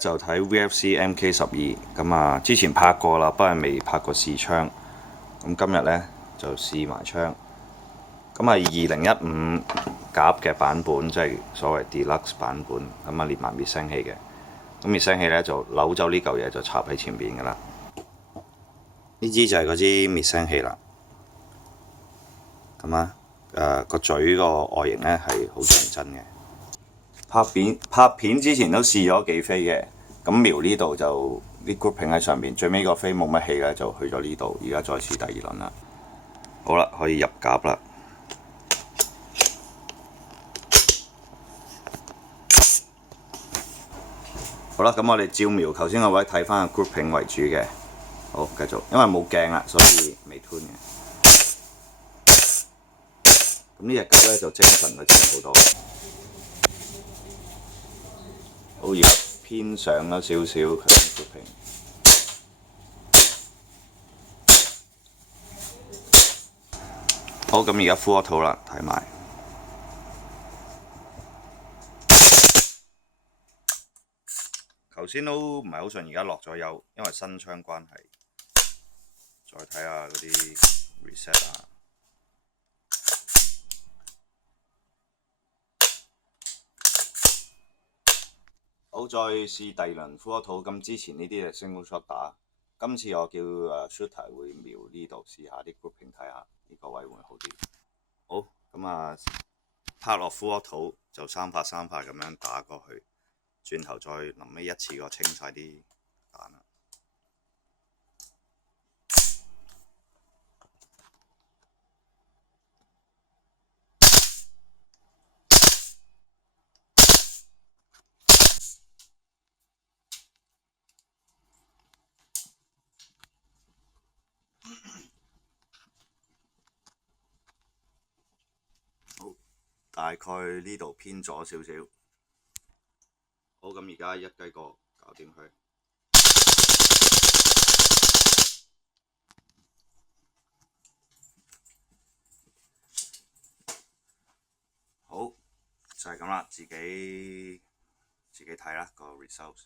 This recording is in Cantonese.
就睇 VFC MK12咁啊，之前拍過啦，不過未拍過試槍。咁今日呢，就試埋槍。咁係2015甲嘅版本，即係所謂 Deluxe 版本。咁啊，連埋滅聲器嘅。咁滅聲器呢，就扭走呢嚿嘢就插喺前邊噶啦。呢支就係嗰支滅聲器啦。咁啊，個嘴個外形呢係好像真嘅。拍片之前都試咗幾飛嘅，咁瞄呢度就啲 grouping 喺上面，最尾個飛冇乜氣咧，就去咗呢度。而家再試第二輪啦。好啦，可以入夾啦。好啦，咁我哋照瞄頭先個位睇翻個 grouping 為主嘅。好，繼續，因為冇鏡啦，所以未吞嘅。咁呢隻夾咧就精神咗啲好多。好，而家偏上咗少少佢嘅 grouping。好，咁而家 full auto 啦，睇埋。頭先都唔係好順，而家落咗油，因為新槍關係。再睇下嗰啲 reset 啊。好，再試第二輪 full auto。咁之前呢啲係 single shot 打，今次我叫shooter 會瞄呢度試下啲 grouping，睇下呢個位會好啲。好，咁啊，拍落 full auto就3發3發咁樣打過去，轉頭再臨尾一次過清晒啲彈啦。好，大概呢度偏左少少。好，咁而家一雞個搞掂佢。好，就係咁啦，自己睇啦個 results。